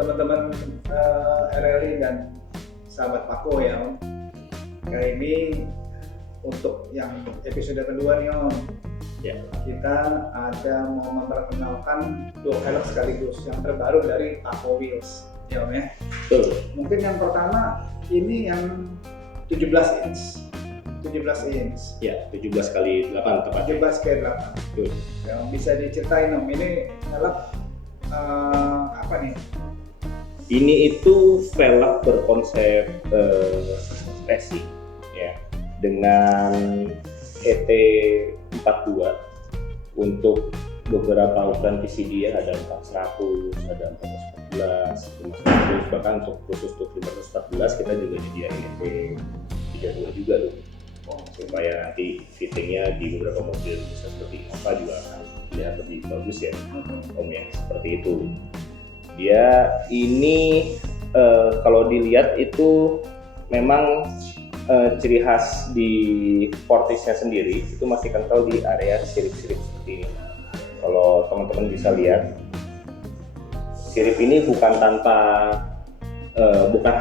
teman-teman RRI dan sahabat Pako ya Om. Kali ini untuk yang episode kedua nih Om. Ya. Kita ada mau memperkenalkan dua velg sekaligus yang terbaru dari Pako Wheels ya Om ya. Betul. Mungkin yang pertama ini yang 17 inch. Ya, 17 kali 8 tepatnya. 17 kali 8. Betul. Ya, bisa diceritain Om, ini velg apa nih? Ini itu velg berkonsep spesi ya, dengan ET42 untuk beberapa ukuran PCD ya, ada 400, ada 414, 500, bahkan untuk khusus untuk 514 kita juga nyediain ET32 juga tuh, supaya nanti fittingnya di beberapa mobil bisa seperti Innova juga akan terlihat lebih bagus ya Om ya, seperti itu. Dia ini kalau dilihat itu memang ciri khas di Fortisnya sendiri itu masih kental di area sirip-sirip seperti ini. Kalau teman-teman bisa lihat, sirip ini bukan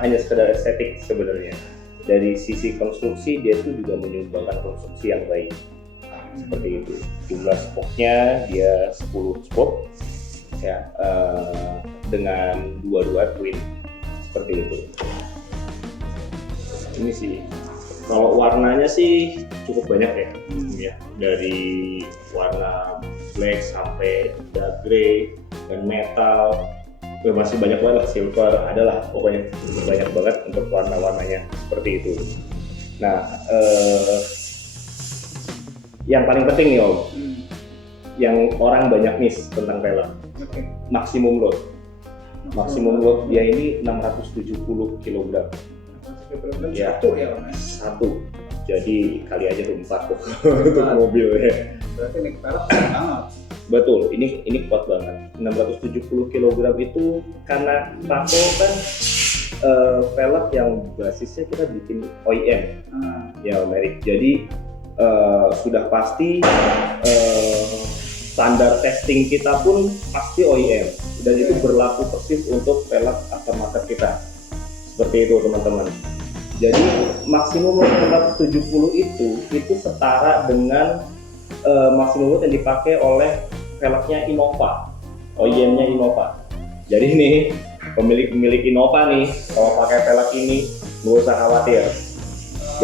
hanya sekedar estetik sebenarnya. Dari sisi konstruksi dia itu juga menyumbangkan konstruksi yang baik. Seperti itu. Jumlah spoknya dia 10 spok ya, dengan dua twin seperti itu. Ini sih kalau warnanya sih cukup banyak ya, dari warna black sampai dark grey dan metal, masih banyak banget, silver, adalah pokoknya banyak banget untuk warna-warnanya seperti itu. Nah, yang paling penting nih Om, yang orang banyak miss tentang velg, maksimum load. Maksimum load dia ini 670 kg. Ya, satu. Jadi kali aja tuh 4 tuh untuk mobil ya. Berarti ini velg banget. Betul, ini kuat banget. 670 kg itu karena Pako kan velg yang basisnya kita bikin OEM ya Om Erik. Jadi sudah pasti standar testing kita pun pasti OEM, dan itu berlaku persis untuk velg aftermarket kita. Seperti itu teman-teman. Jadi maksimum load 670 itu setara dengan maksimum load yang dipakai oleh velgnya Innova, OEM-nya Innova. Jadi nih pemilik Innova nih kalau pakai velg ini nggak usah khawatir.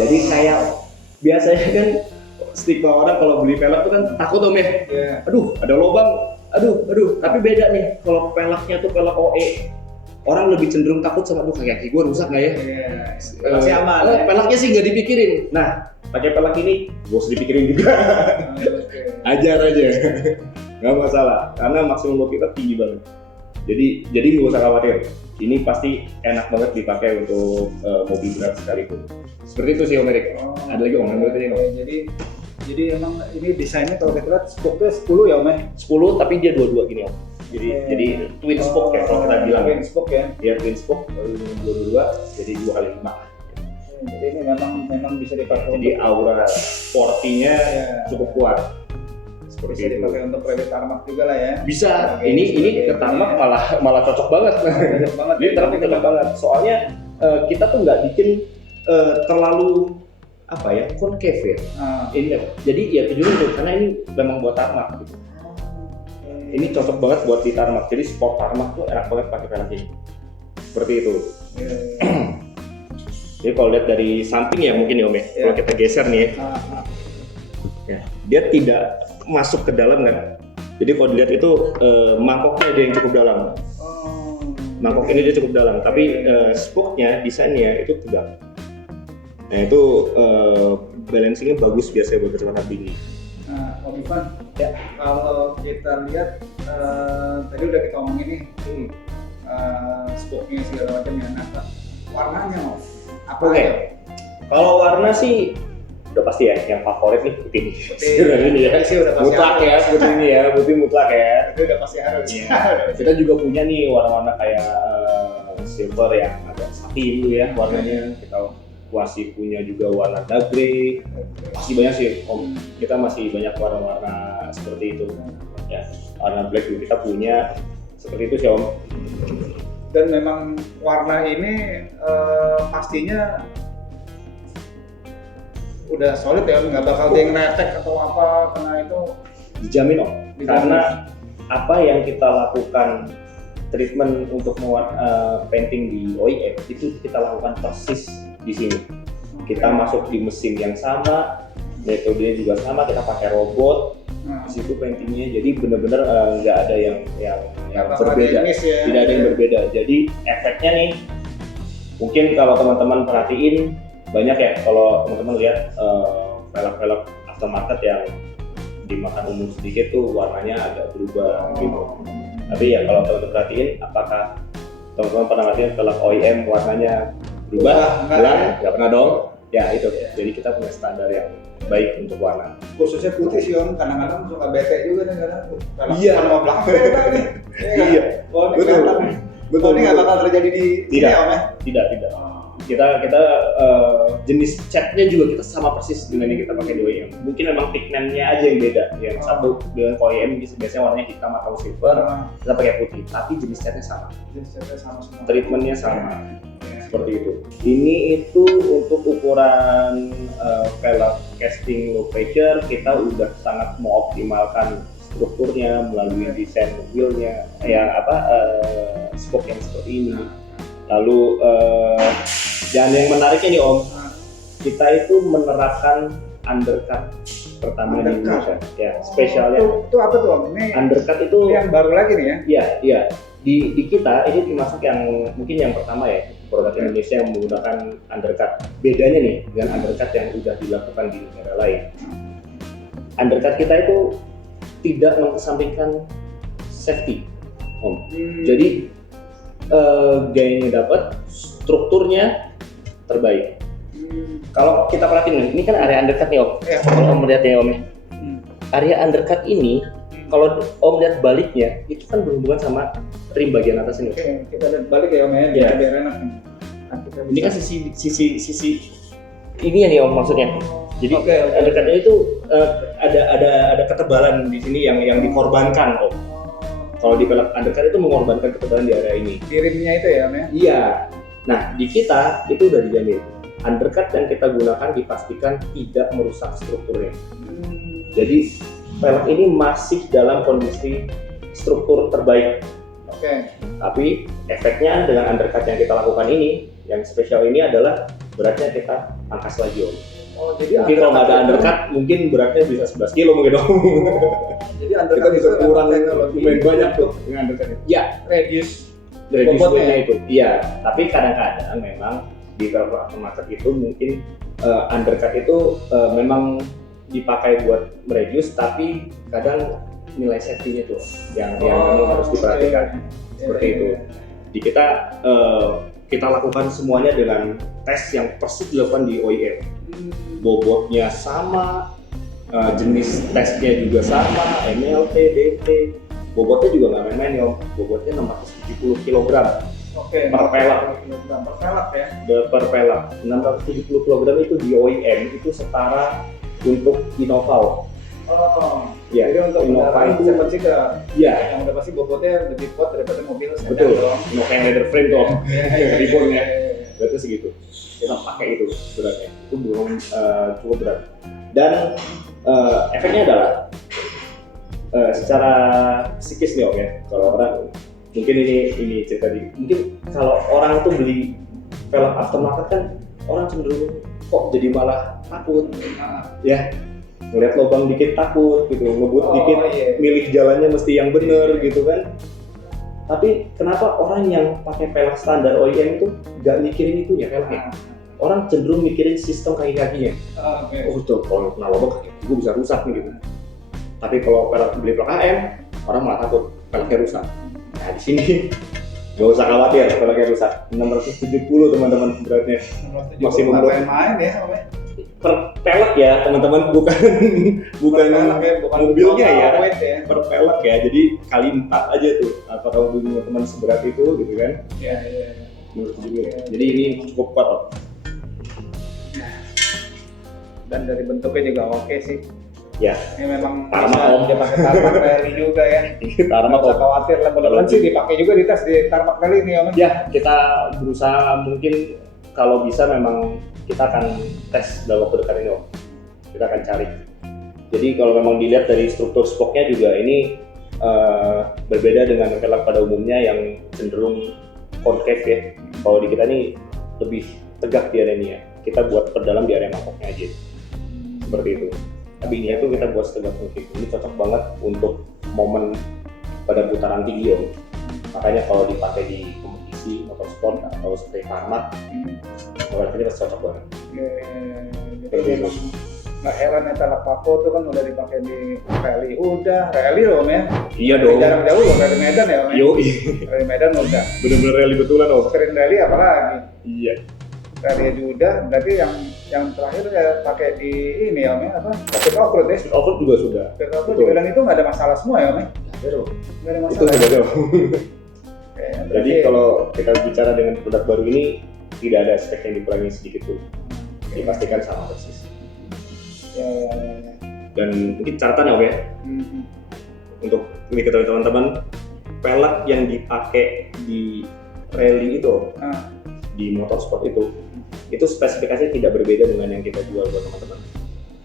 Jadi kayak biasanya kan stigma orang kalau beli velg itu kan takut Om ya. Aduh, ada lubang. Aduh. Tapi beda nih kalau velgnya tuh velg OE. Orang lebih cenderung takut sama kaki gue rusak nggak ya? Velgnya aman. Velgnya sih nggak dipikirin. Nah, pakai velg ini gue harus dipikirin juga. Ajar aja, nggak masalah. Karena maksimum load kita tinggi banget. Jadi nggak usah khawatir. Ini pasti enak banget dipakai untuk mobil berat sekalipun. Seperti itu sih Om Erik. Ada lagi Om yang berarti ini. Jadi emang ini desainnya kalau kita lihat spoknya 10 ya Om ya? 10 tapi dia dua-dua gini Om. Jadi twin spoke ya kalau kita bilang. Twin spoke ya? Iya twin spoke, dua-dua jadi 2 kali 5. Jadi ini memang bisa dipakai. Jadi aura sporty-nya cukup kuat. Seperti bisa dipakai untuk private tarmac juga lah ya. Bisa. Ini ke tarmac malah cocok banget. Cocok banget. Ini tarmac cocok banget. Soalnya kita tuh nggak bikin terlalu concave ya. Ini jadi ya tujuannya itu karena ini memang buat tarmac gitu. Ini cocok banget buat di tarmac. Jadi sport tarmac tuh enak banget pakai velg ini. Seperti itu. Jadi kalau lihat dari samping ya mungkin ya Om ya. Kalau kita geser nih ya, dia tidak masuk ke dalam kan. Jadi kalau dilihat itu mangkoknya dia yang cukup dalam. Mangkok ini dia cukup dalam, tapi spoke-nya, desainnya itu tegak. Nah itu balancingnya bagus biasanya buat kecepatan tinggi. Nah, Om Ivan, ya kalau kita lihat tadi udah kita omongin nih, spoke-nya segala macamnya. Nah, warnanya Om, apa aja? Kalau warna sih udah pasti ya, yang favorit nih putih. Ini ya, mutlak ya, putih ini ya, putih mutlak ya. Itu udah pasti harus. Kita juga punya nih warna-warna kayak silver yang agak satin itu ya warnanya. Kita masih punya juga warna dark grey, masih banyak sih Om. Kita masih banyak warna-warna seperti itu ya. Warna black juga kita punya, seperti itu sih Om. Dan memang warna ini pastinya udah solid ya, nggak bakal dia ngeretek atau apa karena itu. Dijamin Om, karena apa yang kita lakukan treatment untuk painting di OEM itu kita lakukan persis di sini. Kita masuk di mesin yang sama, metodenya juga sama, kita pakai robot. Di situ paintingnya, jadi benar-benar nggak ada yang berbeda, tidak ada yang berbeda. Jadi efeknya nih, mungkin kalau teman-teman perhatiin banyak ya, kalau teman-teman lihat velg-velg aftermarket yang dimakan umur sedikit tuh warnanya agak berubah gitu. Tapi ya kalau teman-teman perhatiin, apakah teman-teman pernah lihat velg OEM warnanya berubah? Nggak pernah dong. Ya itu, jadi kita punya standar yang baik untuk warna. Khususnya putih sih Om, kadang-kadang suka bete juga nih kadang. Iya. Sama belakang bete nih. Iya. Betul. Ini nggak bakal terjadi di sini Om ya? Tidak. Kita jenis catnya juga kita sama persis dengan yang kita pakai di OEM. Mungkin memang pigmentnya aja yang beda. Yang satu dengan OEM biasanya warnanya hitam atau silver, kita pakai putih. Tapi jenis catnya sama. Semua. Treatmentnya sama. Seperti itu. Ini itu untuk ukuran velg casting low pressure, kita udah sangat mengoptimalkan strukturnya melalui desain mobilnya, spoke yang seperti ini. Lalu dan yang menariknya nih Om, kita itu menerapkan undercut pertama di Indonesia. Ya, spesialnya. Itu apa tuh Om? Ini undercut itu yang baru lagi nih ya? Iya. Di kita ini termasuk yang mungkin yang pertama ya, produk Indonesia yang menggunakan undercut. Bedanya nih dengan undercut yang sudah dilakukan di negara lain. Undercut kita itu tidak mengesampingkan safety, Om. Jadi gayanya dapat, strukturnya terbaik. Kalau kita perhatiin, ini kan area undercut nih Om. Kalau Om melihat ya Om ya, area undercut ini kalau Om lihat baliknya itu kan berhubungan sama rim bagian atas ini. Oke, kita lihat balik ya Om ya, biar enak nih. Ini kan sisi ini ya nih Om maksudnya. Jadi undercutnya itu ada ketebalan di sini yang dikorbankan Om. Kalau di velg undercut itu mengorbankan ketebalan di area ini. Di rimnya itu ya Om ya? Iya. Nah di kita itu udah dijamin. Undercut yang kita gunakan dipastikan tidak merusak strukturnya. Jadi velg ini masih dalam kondisi struktur terbaik. Tapi efeknya dengan undercut yang kita lakukan ini, yang spesial ini adalah beratnya kita angkas lagi Om. Jadi mungkin kalau nggak ada undercut, mungkin beratnya bisa 11 kilo mungkin Om. Jadi undercut kita bisa kurang lumayan banyak tuh dengan undercutnya. Ya, reduce bobotnya itu. Iya, tapi kadang-kadang memang di velg aftermarket itu mungkin undercut itu memang dipakai buat mereduce, tapi kadang nilai safety-nya tuh yang memang harus diperhatikan. Seperti itu. Di kita lakukan semuanya dengan tes yang persis dilakukan di OEM. Bobotnya sama, jenis tesnya juga sama, MLT, DT. Bobotnya juga nggak main-main ya Om. Bobotnya 670 kg. Per pelak. Per pelak. 670 kg itu di OEM itu setara untuk Innoval. Ya, jadi untuk Innova itu pasti ya, yang udah pasti bobotnya lebih kuat daripada mobil sedan. Betul. Innova yang leather frame tuh, ribbonnya. Berarti segitu. Kita pakai itu beratnya. Itu belum cukup berat. Dan efeknya adalah secara psikis nih Om ya. Kalau orang mungkin ini cerita mungkin kalau orang tuh beli velg aftermarket kan orang cenderung kok jadi malah takut. Ya. Ngeliat lubang dikit takut gitu, ngebut dikit, milih jalannya mesti yang bener gitu kan. Tapi kenapa orang yang pakai velg standar OEM itu nggak mikirin itunya velgnya? Orang cenderung mikirin sistem kaki-kakinya. Oh tuh, kalau kena lubang kaki gue bisa rusak nih gitu. Tapi kalau beli velg AM, orang malah takut velgnya rusak. Nah di sini nggak usah khawatir velgnya rusak. 670 teman-teman beratnya. Maksimum main ya Om. Per pelek ya teman-teman, bukan mobilnya ya, per pelek ya, jadi kali 4 aja tuh apakah mobil teman seberat itu gitu kan. Iya. Jadi ini cukup kuat Om. Dan dari bentuknya juga oke sih. Ya, Ini memang Tarmac, bisa Om. dia pakai Tarmac Rally juga ya. Tarmac Nggak usah Om. khawatir lah, mudah-mudahan sih dipakai juga di tes di Tarmac Rally nih Om. Ya, kita berusaha mungkin kalau bisa memang kita akan tes dalam waktu dekat ini Om. Kita akan cari. Jadi kalau memang dilihat dari struktur spoknya juga ini berbeda dengan velg pada umumnya yang cenderung concave ya. Kalau di kita ini lebih tegak di area ini ya. Kita buat perdalam di area mangkoknya aja. Seperti itu. Tapi ini tuh kita buat setegak mungkin. Ini cocok banget untuk momen pada putaran tinggi Om. Makanya kalau dipakai di kompetisi motorsport atau seperti Tarmac, ini pasti cocok banget. Jadi memang nggak heran ya velg Paco tuh kan udah dipakai di rally, udah rally loh Om ya. Iya dong. Jarang jauh loh dari Medan ya Om. Ya? Yo, Dari Medan udah. bener-bener rally betulan Om. Sering rally apalagi? Iya. Rally udah, berarti yang terakhir ya pakai di ini ya Om ya, apa? Pit offroad ya. Offroad juga sudah. Pit offroad juga, dan itu nggak ada masalah semua ya Om ya. Ada dong. Nggak ada Itu masalah. sudah ada. Oke, Jadi berarti kalau kita bicara dengan produk baru ini tidak ada spek yang dikurangi sedikit pun. Dipastikan sama persis. ya. Dan mungkin catatan ya Om ya, Mhm. untuk diketahui teman-teman, velg yang dipakai di rally itu Om, Ah. di motorsport itu spesifikasinya tidak berbeda dengan yang kita jual buat teman-teman.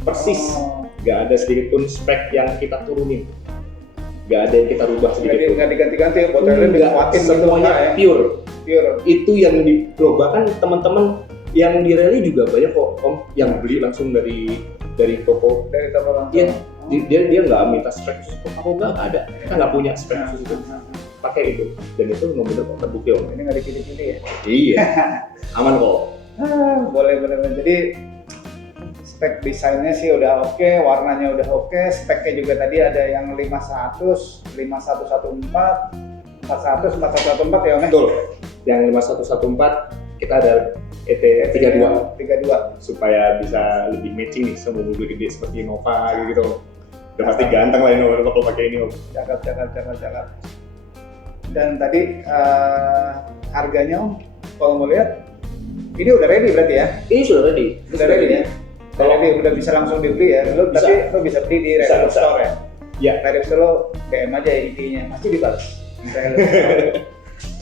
Persis, Oh. nggak ada sedikit pun spek yang kita turunin, nggak ada yang kita rubah sedikit Jadi pun. nggak diganti-ganti ya, botolnya Nggak, dikuatin gitu, semuanya nggak ya? pure. Pure. Itu yang bahkan teman-teman yang di rally juga banyak kok Om yang beli langsung dari toko. Dari toko langsung. Iya. Dia nggak minta spek khusus, aku nggak ada, kita nggak punya spek Nah, khusus itu. nah, nah. Pakai itu, dan itu memang bener kok terbukti Om. Ini nggak dipilih-pilih ya? Iya, aman kok. Boleh. Jadi spek desainnya sih udah oke, warnanya udah oke, speknya juga tadi ada yang 51, 5114, 400, 4114 ya Om ya? Betul. Yang 5114 kita ada ET32 32. supaya bisa lebih matching nih sama mobil gede seperti Innova gitu. Udah pasti ganteng lah Innova kalau pakai ini Om. Cakep. Dan tadi harganya Om, kalau mau lihat, ini udah ready berarti ya? Ini sudah ready. Udah ready ya? Kalau Udah bisa langsung dibeli ya? Lu, Bisa. tapi lu bisa beli di Bisa, Relo bisa. Store ya? ya, Relo Store lo DM aja intinya, pasti dibalas. Relo Store.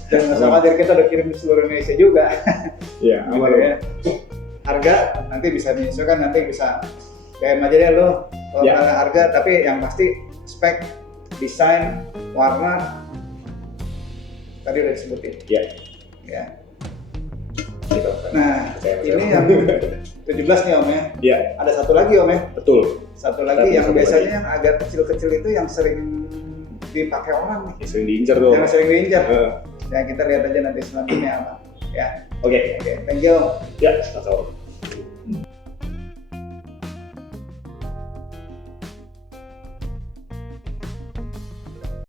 Dan nggak usah khawatir, kita udah kirim di seluruh Indonesia juga. ya Gitu aman ya. Harga nanti bisa menyesuaikan, nanti bisa DM aja deh lo kalau Ya. misalnya harga, tapi yang pasti spek, desain, warna tadi udah disebutin Ya, ya. gitu. Nah, Percaya, ini percaya. yang 17 nih Om ya. Ya, Ada satu lagi Om ya. betul. Satu lagi Tapi yang satu biasanya lagi. yang agak kecil-kecil itu yang sering dipakai orang nih. Yang sering diincar tuh. Yang sering diincar. Eh, Ya kita lihat aja nanti selanjutnya apa. Ya. Oke, Oke, thank you Om. ya, sama-sama.